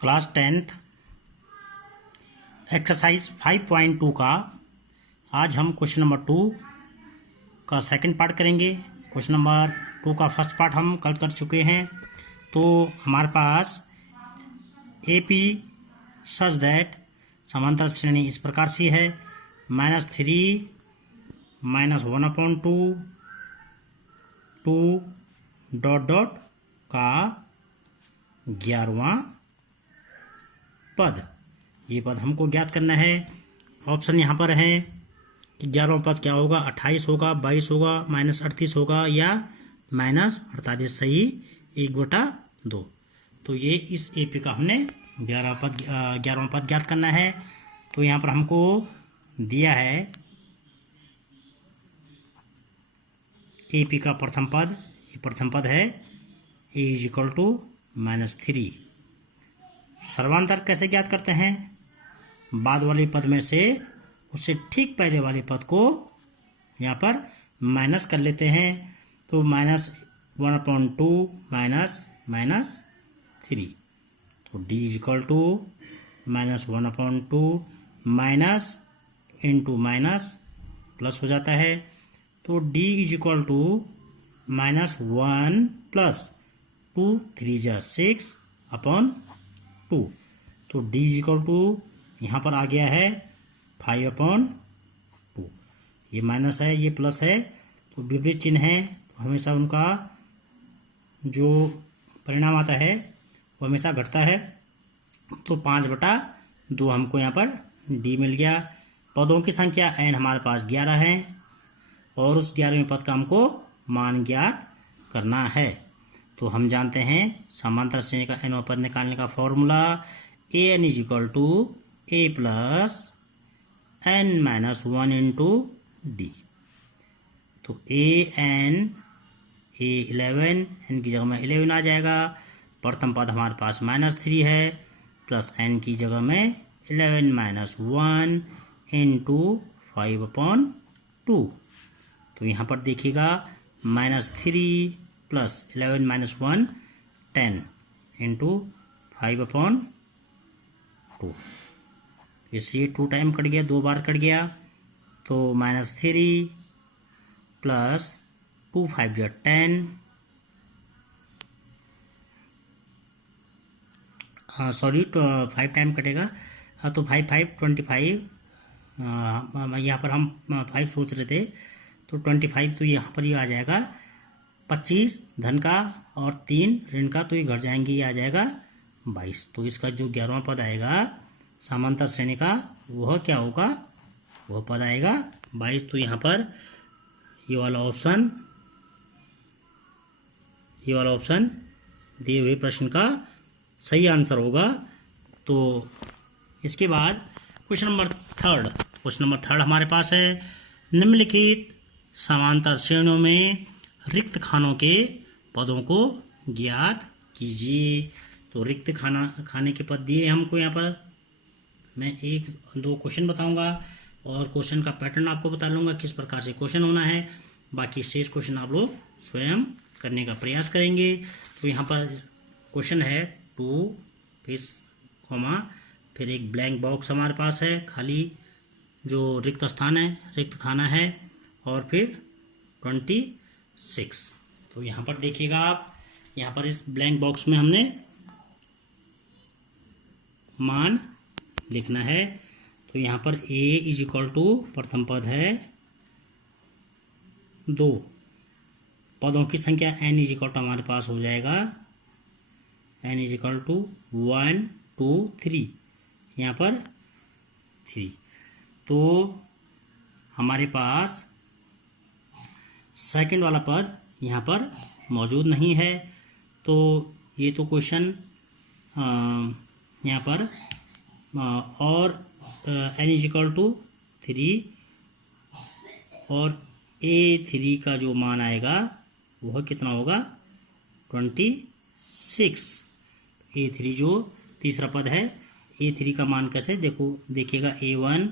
Class 10th exercise 5.2 का आज हम क्वेश्चन नंबर 2 का सेकंड पार्ट करेंगे। क्वेश्चन नंबर 2 का फर्स्ट पार्ट हम कल कर चुके हैं। तो हमारे पास AP सच दैट समांतर श्रेणी इस प्रकार से है -3 -1/2 2 डॉट डॉट का 11वां पद। ये पद हमको ज्ञात करना है। ऑप्शन यहाँ पर है कि 11वां पद क्या होगा, 28 होगा, 22 होगा, -38 होगा या -48। सही 1/2। तो ये इस AP का हमने 11वां पद ज्ञात करना है। तो यहाँ पर हमको दिया है AP का प्रथम पद। ये प्रथम पद है A = -3। सर्वांतर कैसे ज्ञात करते हैं? बाद वाले पद में से उससे ठीक पहले वाले पद को यहाँ पर माइनस कर लेते हैं। तो -1/2 -3। तो D = -1/2 minus into minus plus हो जाता है। तो D = -1 + 2 3 × 6/2। तो D = यहाँ पर आ गया है 5/2। ये माइनस है, ये प्लस है, तो विपरीत चिन्ह है, तो हमेशा उनका जो परिणाम आता है वो हमेशा घटता है। तो 5/2 हमको यहाँ पर D मिल गया। पदों की संख्या n हमारे पास 11 है और उस 11वें पद का हमको मान ज्ञात करना है। तो हम जानते हैं समांतर श्रेणी का nवां पद निकालने का formula AN = A + n-1 × D। तो AN A11 n की जगह में 11 आ जाएगा। प्रथम पद हमारे पास -3 है प्लस n की जगह में 11 - 1 × 5/2। तो यहाँ पर देखिएगा -3 + 11 - 1 10 × 5/2। इसलिए 2 टाइम कट गया, 2 बार कट गया। तो -3 + 2 5 × 10 सॉरी 5 टाइम कटेगा। तो 5 5 25। यहाँ पर हम 5 सोच रहे थे, तो 25 तो यहाँ पर ही आ जाएगा। 25 धन का और 3 ऋण का, तो ये घट जाएंगे, ये आ जाएगा 22। तो इसका जो 11वां पद आएगा समांतर श्रेणी का वह क्या होगा, वह पद आएगा 22। तो यहाँ पर ये वाला ऑप्शन दिए हुए प्रश्न का सही आंसर होगा। तो इसके बाद क्वेश्चन नंबर थर्ड हमारे पास है निम्नलिखित समांतर श्रेणियों में रिक्त खानों के पदों को ज्ञात कीजिए। तो रिक्त खाने के पद दिए हमको। यहाँ पर मैं 1-2 क्वेश्चन बताऊंगा और क्वेश्चन का पैटर्न आपको बता लूँगा किस प्रकार से क्वेश्चन होना है। बाकी शेष क्वेश्चन आप लोग स्वयं करने का प्रयास करेंगे। तो यहाँ पर क्वेश्चन है 2 फिर एक ब्लैंक बॉक्स हमारे पास है, खाली जो रिक्त स्थान है, रिक्त खाना है, और फिर 26। तो यहाँ पर देखिएगा आप, यहाँ पर इस ब्लैंक बॉक्स में हमने मान लिखना है। तो यहाँ पर A = प्रथम पद है 2। पदों की संख्या n = हमारे पास हो जाएगा n = 1 2 3। यहाँ पर 3। तो हमारे पास सेकंड वाला पद यहाँ पर मौजूद नहीं है। तो ये तो क्वेश्चन यहाँ पर और n = 3 और A3 का जो मान आएगा वह कितना होगा, 26। A3 जो तीसरा पद है, A3 का मान कैसे देखिएगा A1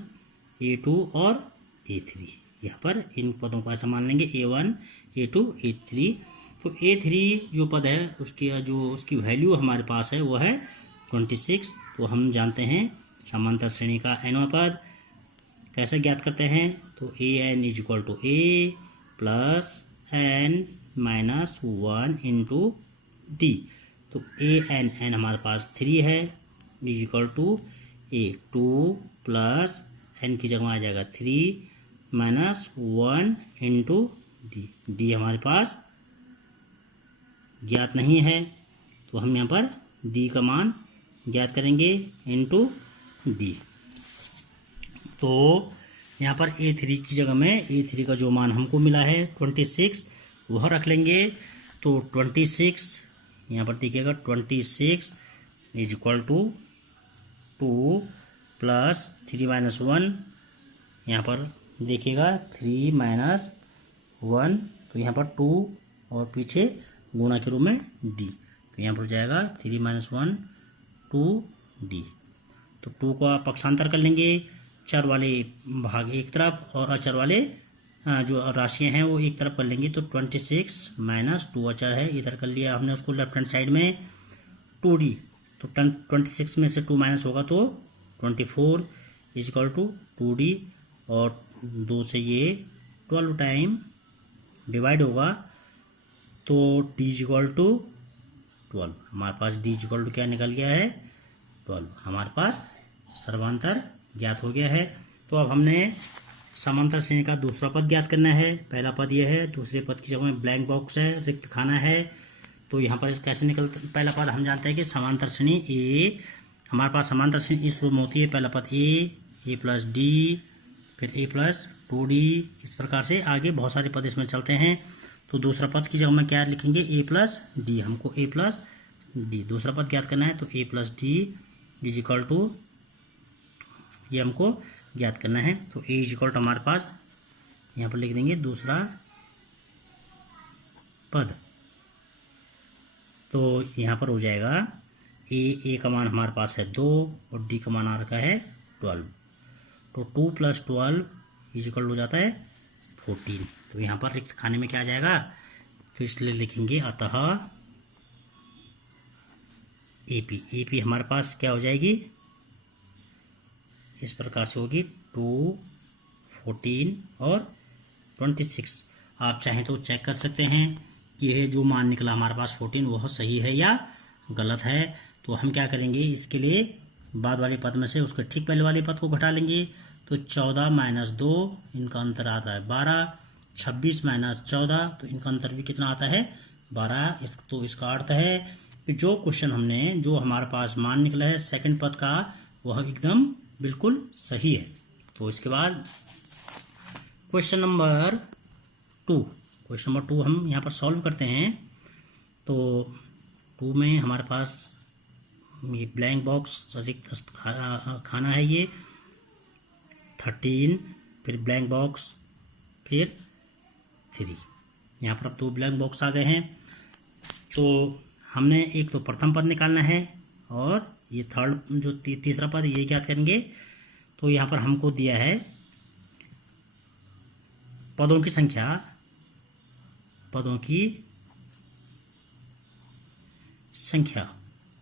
A2 और A3। यहाँ पर इन पदों को ऐसा मान लेंगे A1 A2 A3। तो A3 जो पद है उसकी वैल्यू हमारे पास है वो है 26। तो हम जानते हैं समांतर श्रेणी का nवां पद कैसे ज्ञात करते हैं, तो a n is equal to a plus n minus 1 into D. तो ए एन हमारे पास 3 है is equal to a 2 plus n की जगह आ जाएगा 3 माइनस 1 इंटू डी। डी हमारे पास ज्ञात नहीं है, तो हम यहाँ पर डी का मान ज्ञात करेंगे इंटू डी। तो यहाँ पर A3 की जगह में A3 का जो मान हमको मिला है 26 वह रख लेंगे। तो 26 यहाँ पर देखिएगा 26 is equal to 2 plus 3 minus 1, यहाँ पर देखिएगा 3 माइनस 1, तो यहाँ पर 2 और पीछे गुणा के रूप में डी, तो यहाँ पर हो जाएगा 3 माइनस 1 2 डी। तो 2 को आप पक्षांतर कर लेंगे, चर वाले भाग एक तरफ और अचर वाले जो राशियाँ हैं वो एक तरफ कर लेंगे। तो 26 माइनस 2 अचर है, इधर कर लिया हमने उसको लेफ्ट हैंड साइड में 2d। तो 26 में से 2 माइनस होगा तो 24 इज इक्वल टू 2d, और 2 से ये 12 टाइम डिवाइड होगा, तो d इज इक्वल टू 12। हमारे पास d इज इक्वल टू क्या निकल गया है 12। हमारे पास सर्वांतर ज्ञात हो गया है। तो अब हमने समांतर श्रेणी का दूसरा पद ज्ञात करना है। पहला पद ये है, दूसरे पद की जगह में ब्लैंक बॉक्स है, रिक्त खाना है। तो यहाँ पर कैसे निकलता, पहला पद हम जानते हैं कि समांतर श्रेणी ए, हमारे पास समांतर श्रेणी इस रूप में होती है। पहला पद ए प्लस डी, फिर ए प्लस 2d, इस प्रकार से आगे बहुत सारे पद इसमें चलते हैं। तो दूसरा पद की जगह में क्या लिखेंगे ए प्लस डी, हमको ए प्लस डी दूसरा पद ज्ञात करना है। तो a plus D is equal to, ये हमको ज्ञात करना है। तो ए इज इक्वल टू हमारे पास यहाँ पर लिख देंगे दूसरा पद। तो यहाँ पर हो जाएगा ए का मान हमारे पास है 2 और डी का मान आ रखा है 12। तो 2 प्लस 12 इज इक्वल हो जाता है 14। तो यहाँ पर रिक्त खाने में क्या आ जाएगा, तो इसलिए लिखेंगे अतः AP हमारे पास क्या हो जाएगी, इस प्रकार से होगी 2, 14 और 26। आप चाहें तो चेक कर सकते हैं कि यह जो मान निकला हमारे पास 14 वह सही है या गलत है। तो हम क्या करेंगे, इसके लिए बाद वाले पद में से उसके ठीक पहले वाले पद को घटा लेंगे। तो 14 माइनस 2, इनका अंतर आता है 12, 26 माइनस 14, तो इनका अंतर भी कितना आता है 12। तो इसका अर्थ है कि जो क्वेश्चन हमने, जो हमारे पास मान निकला है सेकंड पद का, वह एकदम बिल्कुल सही है। तो इसके बाद क्वेश्चन नंबर 2 हम यहाँ पर सॉल्व करते हैं। तो 2 में हमारे पास ये ब्लैंक बॉक्स रिक्त खाना है, ये 13, फिर ब्लैंक बॉक्स, फिर 3। यहाँ पर अब 2 ब्लैंक बॉक्स आ गए हैं। तो हमने एक तो प्रथम पद निकालना है और ये थर्ड जो तीसरा पद ये ज्ञात करेंगे। तो यहाँ पर हमको दिया है पदों की संख्या,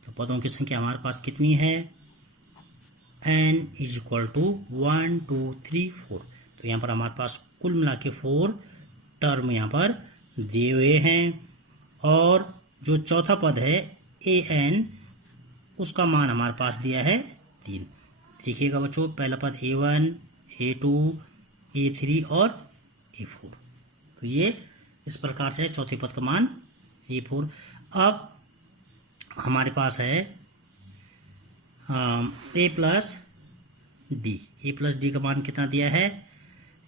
तो पदों की संख्या हमारे पास कितनी है, n इज इक्वल टू 1 2 3 4। तो यहाँ पर हमारे पास कुल मिला के 4 टर्म यहाँ पर दिए हुए हैं। और जो चौथा पद है an, उसका मान हमारे पास दिया है 3। देखिएगा बच्चों, पहला पद a1, a2, a3 और a4। तो ये इस प्रकार से चौथे पद का मान a4। अब हमारे पास है a प्लस डी का मान कितना दिया है,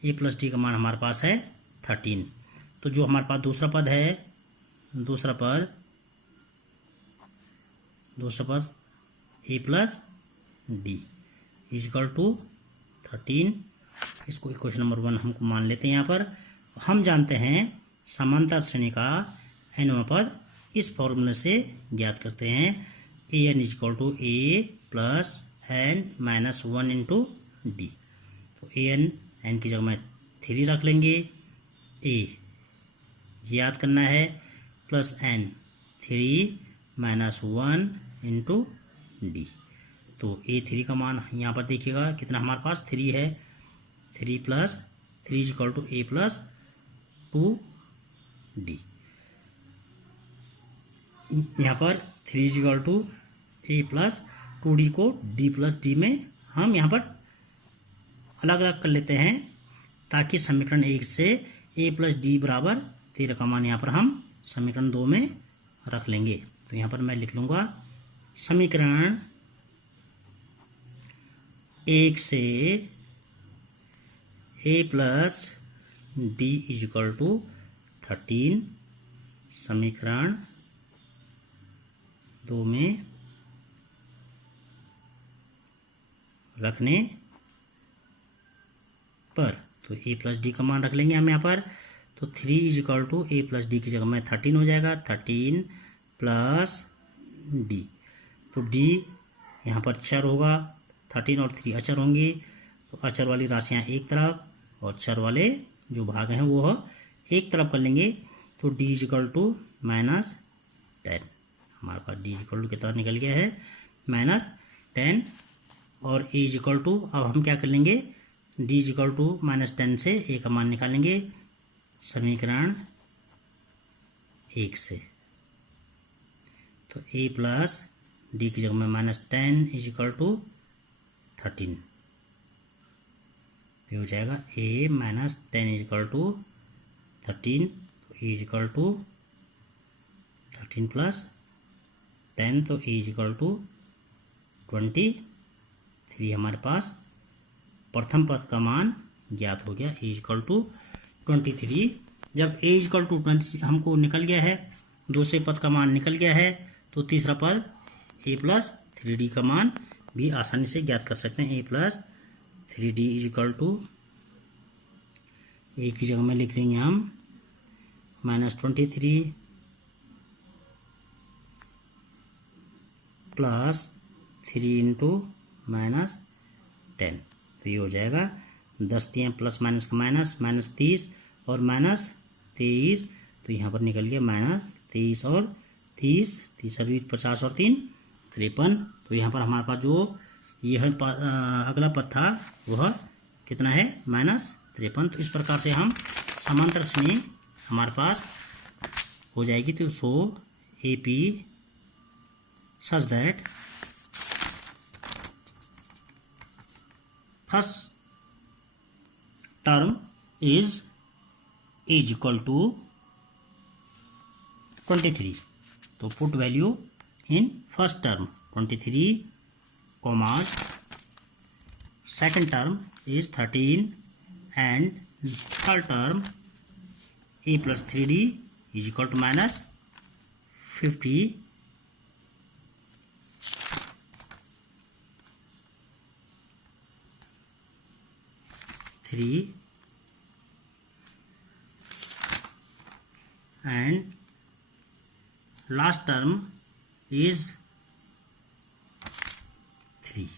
a प्लस डी का मान हमारे पास है 13। तो जो हमारे पास दूसरा पद a plus D is equal to 13। इसको इक्वेशन नंबर 1 हमको मान लेते हैं। यहाँ पर हम जानते हैं समांतर श्रेणी का nवां पद इस फॉर्मूले से ज्ञात करते हैं, an is equal to a plus n minus 1 into D. तो n की जगह में 3 रख लेंगे, a याद करना है, plus n 3 minus 1 into D. तो A3 का मान यहाँ पर देखिएगा कितना हमारे पास 3 है, 3 + 3 = A + 2D। यहाँ पर 3 = A + 2D को D + D में हम यहाँ पर अलग अलग कर लेते हैं, ताकि समीकरण 1 से A + D = 13 का मान यहाँ पर हम समीकरण 2 में रख लेंगे। तो यहाँ पर मैं लिख लूँगा समीकरण 1 से A + D = 13, समीकरण 2 में रखने पर। तो A + D का मान रख लेंगे हम यहाँ पर। तो 3 = A + D की जगह में 13 हो जाएगा, 13 + D। तो D यहाँ पर चर होगा, 13 और 3 अचर होंगे। तो अचर वाली राशियाँ एक तरफ और चर वाले जो भाग हैं वो एक तरफ कर लेंगे। तो D = -10, हमारे पास D = कितना निकल गया है -10। और A = अब हम क्या कर लेंगे, D = -10 से A का मान निकालेंगे समीकरण 1 से। तो A + D की जगह में -10 = 13, ये हो जाएगा A - 10 = 13। तो A = 13 + 10, तो A = 23। हमारे पास प्रथम पद का मान ज्ञात हो गया, A = 23। जब A = 20 हमको निकल गया है, दूसरे पद का मान निकल गया है, तो तीसरा पद A + 3D का मान भी आसानी से ज्ञात कर सकते हैं। A + 3D = A की जगह में लिख देंगे हम -23 + 3 × -10। तो ये हो जाएगा 10 × प्लस माइनस का -30 और -23। तो यहाँ पर निकल गया -23 और 30, 30 और 50 और 3 53। तो यहाँ पर हमारे पास जो यह अगला पद था वह कितना है -53। तो इस प्रकार से हम समांतर श्रेणी हमारे पास हो जाएगी। तो सो AP such that first term is = 23. तो put value in first term 23, second term is 13 and third term A + 3D = -50 3 and last term is 3।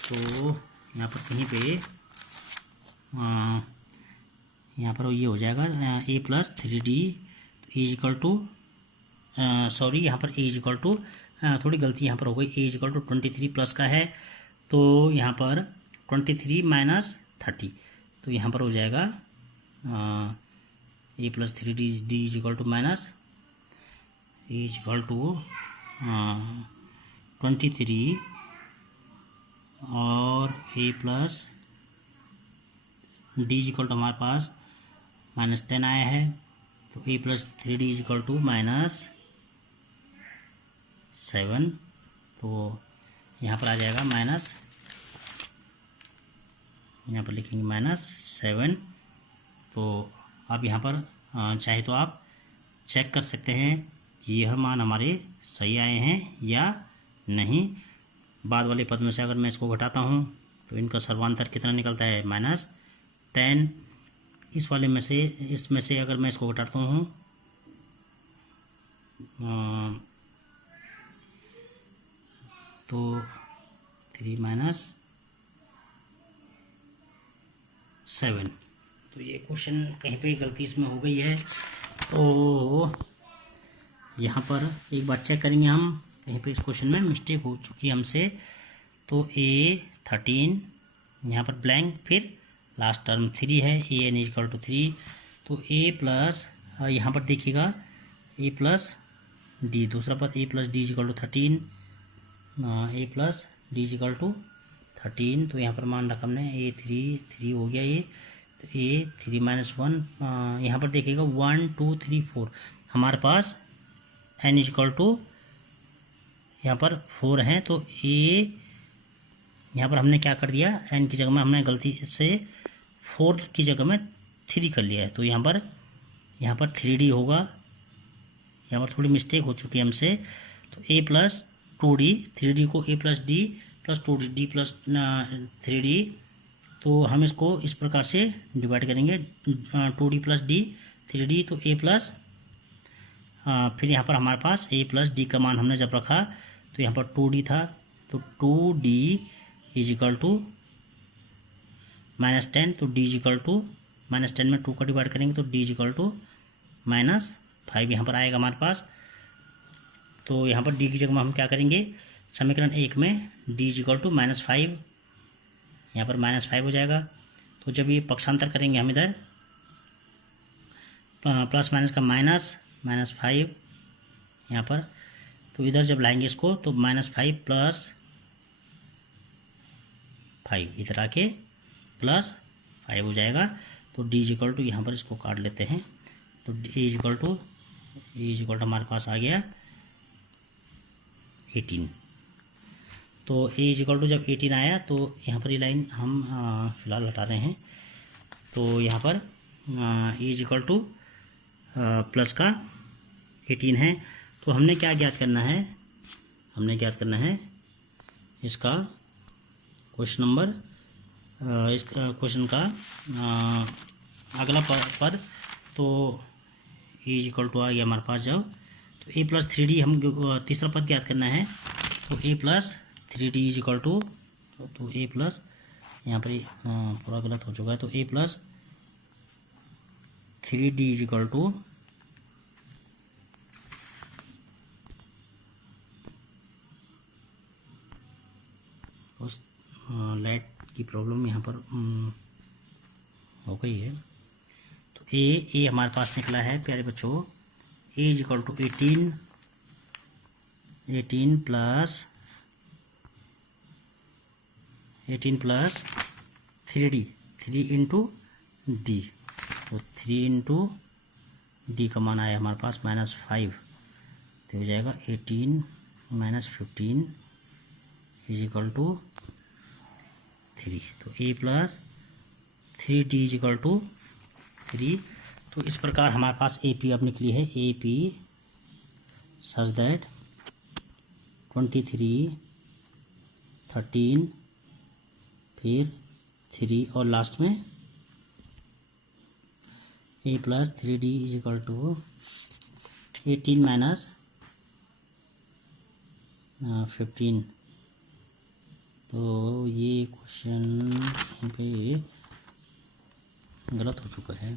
तो यहाँ पर कहीं पे यहाँ पर ये हो जाएगा A + 3D सॉरी यहाँ पर A = थोड़ी गलती यहाँ पर हो गई, A = 23 प्लस का है, तो यहाँ पर 23 - 30। तो यहाँ पर हो जाएगा A + 3D = -, A = 23 और A + D = हमारे पास -10 आया है। तो A + 3D = -7। तो यहाँ पर आ जाएगा यहाँ पर लिखेंगे -7। तो अब यहाँ पर चाहे तो आप चेक कर सकते हैं कि यह मान हमारे सही आए हैं या नहीं। बाद वाले पद में से अगर मैं इसको घटाता हूँ तो इनका सर्वांतर कितना निकलता है -10। इस वाले में से इसमें से अगर मैं इसको घटाता हूँ तो 3 - 7। तो ये क्वेश्चन कहीं पे गलती इसमें हो गई है। तो यहाँ पर एक बार चेक करेंगे हम कहीं पे इस क्वेश्चन में मिस्टेक हो चुकी है हमसे। तो A13 यहाँ पर ब्लैंक, फिर लास्ट टर्म 3 है, AN इक्वल टू 3। तो A प्लस यहाँ पर देखिएगा A प्लस डी, दूसरा पद A plus D equal to 13, A plus D equal to 13। तो यहाँ पर मान रखा हमने A3 हो गया ये। तो A3 माइनस 1, यहाँ पर देखिएगा 1 2 3 4 हमारे पास N इक्वल टू यहाँ पर 4 है। तो A यहाँ पर हमने क्या कर दिया, N की जगह में हमने गलती से 4 की जगह में 3 कर लिया है। तो यहाँ पर 3D होगा, यहाँ पर थोड़ी मिस्टेक हो चुकी है हमसे। तो A प्लस 2D, 3D को A plus D plus 2D, D plus 3D। तो हम इसको इस प्रकार से डिवाइड करेंगे, 2D प्लस डी 3D। तो A प्लस फिर यहाँ पर हमारे पास A प्लस डी का मान हमने जब रखा तो यहाँ पर 2D था। तो 2D इज इक्वल टू -10। तो D इज इक्वल टू -10 में 2 का डिवाइड करेंगे तो D इज इक्वल टू -5 यहाँ पर आएगा हमारे पास। तो यहाँ पर D की जगह में हम क्या करेंगे, समीकरण 1 में D इज इक्वल टू -5, यहाँ पर -5 हो जाएगा। तो जब ये पक्षांतर करेंगे हम इधर प्लस माइनस का -5 यहाँ पर, तो इधर जब लाएंगे इसको तो -5 प्लस 5 इधर आके +5 हो जाएगा। तो D इज इक्वल टू यहाँ पर इसको काट लेते हैं। तो E इज इक्वल टू हमारे पास आ गया 18। तो A इज इक्वल टू जब 18 आया तो यहाँ पर ये लाइन हम फिलहाल हटा रहे हैं। तो यहाँ पर E is equal two plus का 18 है। तो हमने क्या ज्ञात करना है, इसका क्वेश्चन नंबर, इस क्वेश्चन का अगला पद। तो E इज इक्वल टू आ गया हमारे पास जब, तो A प्लस 3D हम तीसरा पद ज्ञात करना है। तो A plus 3D is equal to, तो A प्लस यहाँ पर पूरा गलत हो चुका है। तो A plus 3D is equal to उस लाइट की प्रॉब्लम यहाँ पर हो गई है। तो A हमारे पास निकला है प्यारे बच्चों, A is equal to 18 plus 3D, 3 into D। तो 3 इंटू D का मान आया हमारे पास -5। तो हो जाएगा 18 माइनस 15 इज इक्वल टू 3। तो A plus 3D is equal to 3। तो इस प्रकार हमारे पास AP अब निकली है, AP सच दैट 23 13 फिर 3 और लास्ट में A plus 3D is equal to 18 minus 15। तो ये क्वेश्चन यहाँ पे गलत हो चुका है।